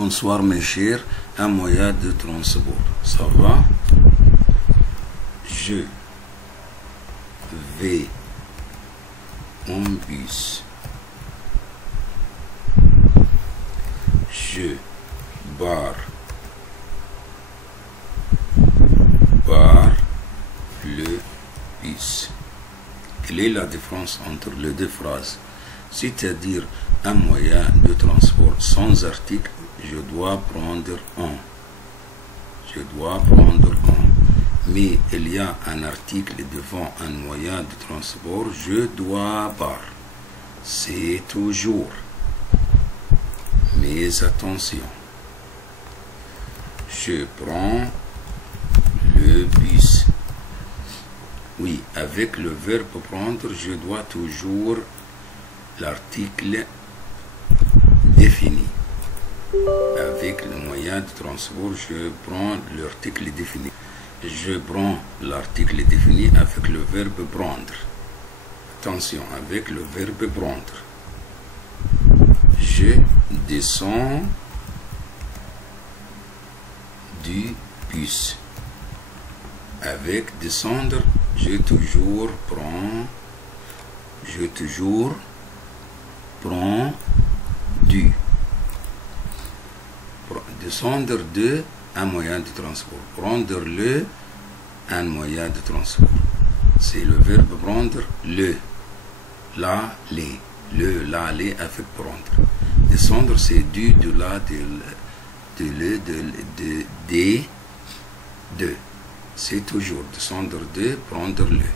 Bonsoir mes chers, un moyen de transport. Ça va? Je vais en bus. Je barre le bus. Quelle est la différence entre les deux phrases? C'est-à-dire un moyen de transport sans article, je dois prendre un. Je dois prendre un. Mais il y a un article devant un moyen de transport, je dois barre. C'est toujours. Mais attention. Je prends le bus. Oui, avec le verbe prendre, je dois toujours l'article défini. Avec le moyen de transport, je prends l'article défini. Je prends l'article défini avec le verbe prendre. Attention, avec le verbe prendre. Je descends du bus. Avec descendre, je toujours prends du. Descendre de un moyen de transport. Prendre le un moyen de transport. C'est le verbe prendre le. La, les. Le, la, les avec prendre. Descendre, c'est du, de la, de le, de. C'est toujours descendre de, prendre le.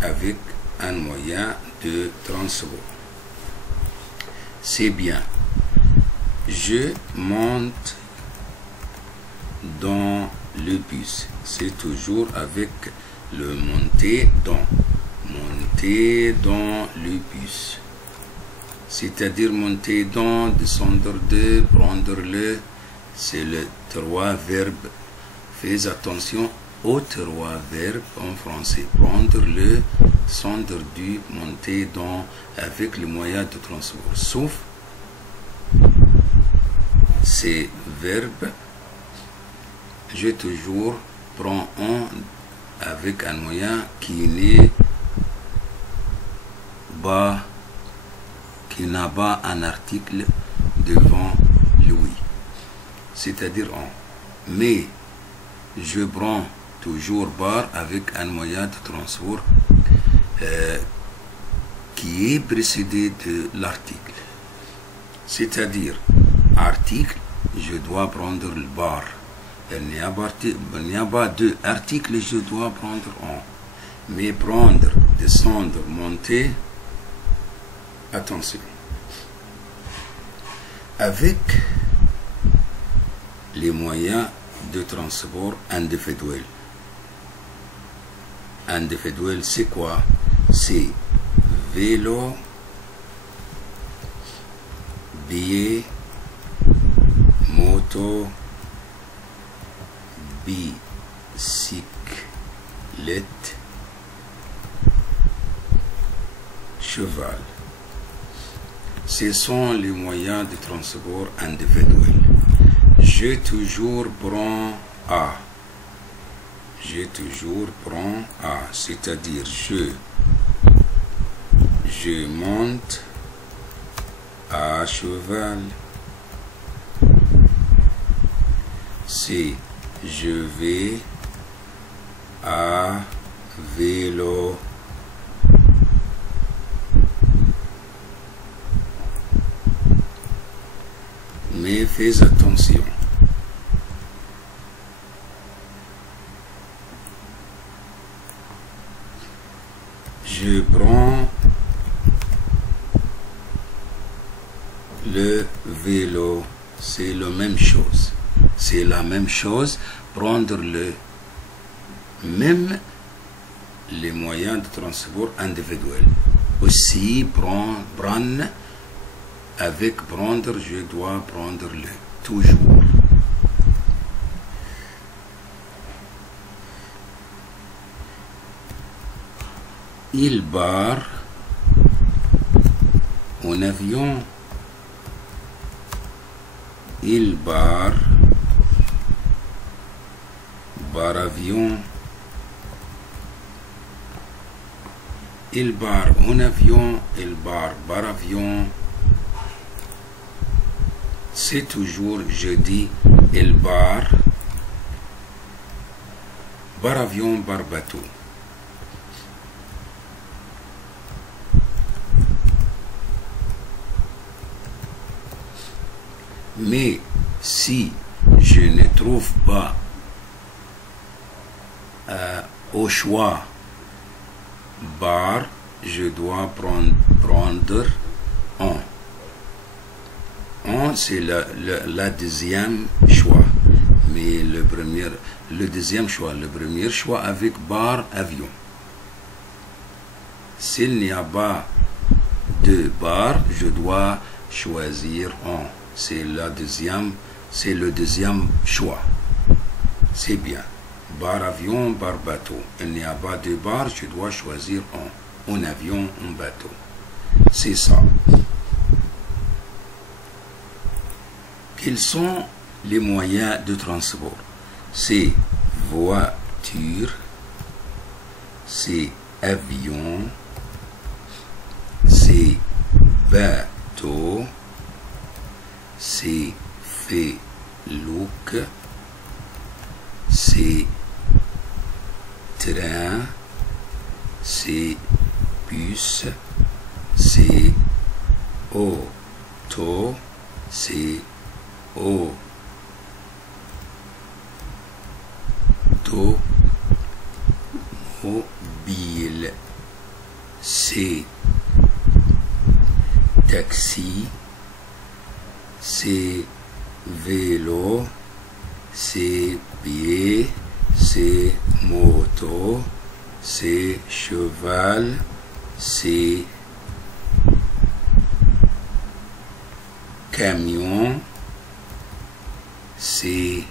Avec un moyen de transport. C'est bien. Je monte dans le bus. C'est toujours avec le monter dans. Monter dans le bus. C'est-à-dire monter dans, descendre de, prendre le. C'est les trois verbes. Fais attention aux trois verbes en français. Prendre le, descendre du, monter dans, avec le moyen de transport. Sauf ces verbes, je toujours prends un avec un moyen qui n'a pas un article devant lui. C'est-à-dire en. Mais je prends toujours bar avec un moyen de transport qui est précédé de l'article. C'est-à-dire, article, je dois prendre le bar. Il n'y a pas deux articles, je dois prendre un. Mais prendre, descendre, monter, attention. Avec les moyens de transport individuel. Individuel, c'est quoi? C'est vélo, billet, moto, bicyclette, cheval. Ce sont les moyens de transport individuels. Je toujours prends A. Je toujours prends A. C'est-à-dire je monte à cheval. Si je vais à vélo. Mais fais attention. Je prends le vélo. C'est la même chose. C'est la même chose. Prendre même les moyens de transport individuels. Aussi, prendre, avec prendre, je dois prendre le. Toujours. Il barre en avion. il part, bar avion, il part en avion, il part par avion. C'est toujours, je dis, il part par avion, par bateau. Mais si je ne trouve pas au choix bar, je dois prendre en. En, c'est la deuxième choix. Mais le deuxième choix, le premier choix avec bar avion. S'il n'y a pas de bar, je dois choisir en. C'est le deuxième choix. C'est bien. Bar avion, bar bateau. Il n'y a pas de bar, je dois choisir en avion, en bateau. C'est ça. Quels sont les moyens de transport? C'est voiture, c'est avion, c'est bateau, c'est felouk, c'est train, c'est bus, c'est auto, c'est automobile, c'est taxi, c'est vélo, c'est pied, c'est moto, c'est cheval, c'est camion, c'est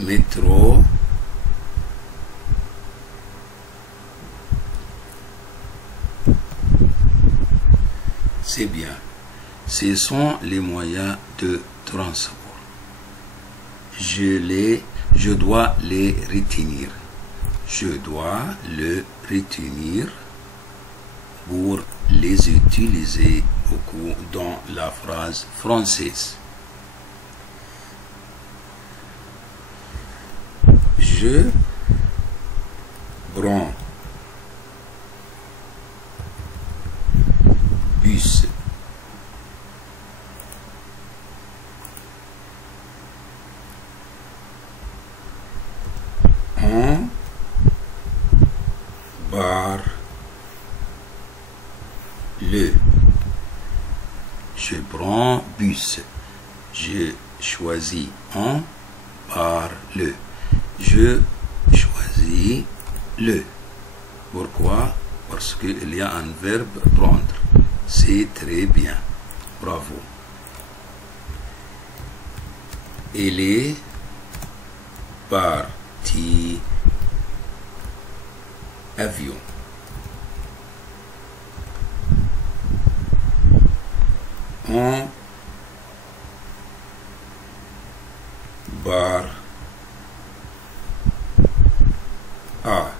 métro, c'est bien. Ce sont les moyens de transport. Je dois les retenir. Je dois le retenir pour les utiliser beaucoup dans la phrase française. Je prends bus. En bar le. Je prends bus. Je choisis en par le. Je choisis le. Pourquoi? Parce qu'il y a un verbe prendre. C'est très bien. Bravo. Il est parti avion. En bar A.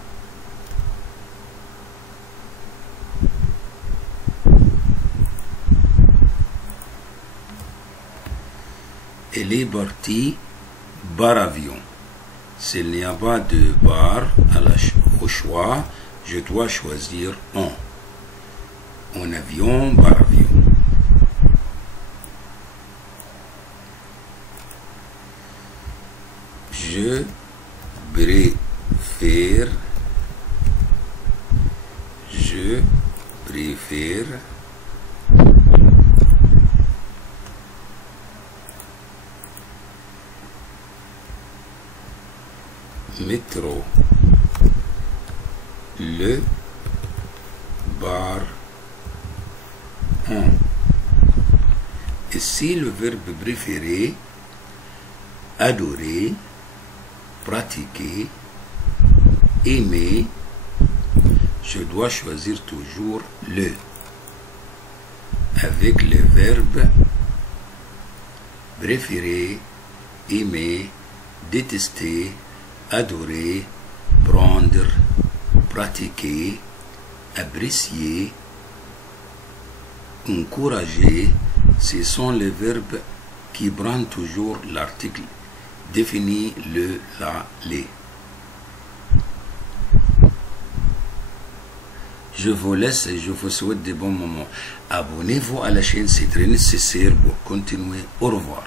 Elle est partie par avion. S'il n'y a pas de bar au choix, je dois choisir en avion, par avion. Je préfère métro, le bar en. Ici le verbe préféré, adorer, pratiquer, aimer, je dois choisir toujours le avec le verbe préférer, aimer, détester, adorer, prendre, pratiquer, apprécier, encourager. Ce sont les verbes qui prennent toujours l'article défini le, la, les. Je vous laisse et je vous souhaite de bons moments. Abonnez-vous à la chaîne, c'est très nécessaire pour continuer. Au revoir.